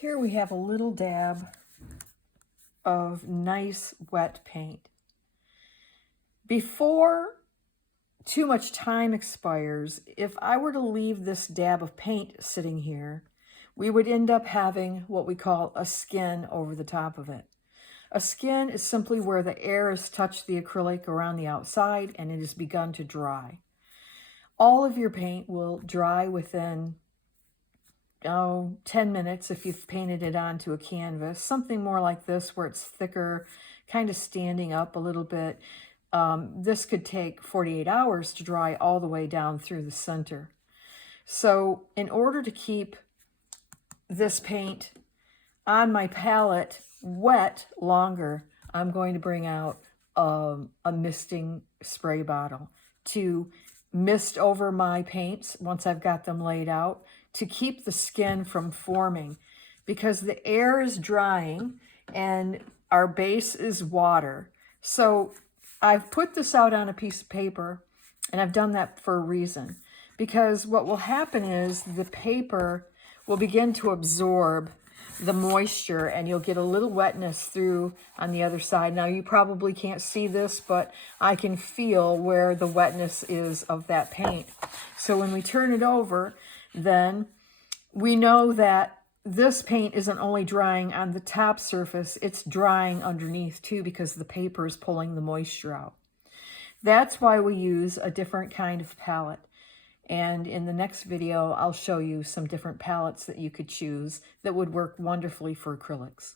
Here we have a little dab of nice wet paint. Before too much time expires, if I were to leave this dab of paint sitting here, we would end up having what we call a skin over the top of it. A skin is simply where the air has touched the acrylic around the outside and it has begun to dry. All of your paint will dry within 10 minutes if you've painted it onto a canvas. Something more like this where it's thicker, kind of standing up a little bit. This could take 48 hours to dry all the way down through the center. So in order to keep this paint on my palette wet longer, I'm going to bring out a misting spray bottle to mist over my paints once I've got them laid out, to keep the skin from forming, because the air is drying and our base is water. So I've put this out on a piece of paper, and I've done that for a reason, because what will happen is the paper will begin to absorb the moisture and you'll get a little wetness through on the other side. Now you probably can't see this, but I can feel where the wetness is of that paint. So when we turn it over, then we know that this paint isn't only drying on the top surface, it's drying underneath too, because the paper is pulling the moisture out. That's why we use a different kind of palette. And in the next video, I'll show you some different palettes that you could choose that would work wonderfully for acrylics.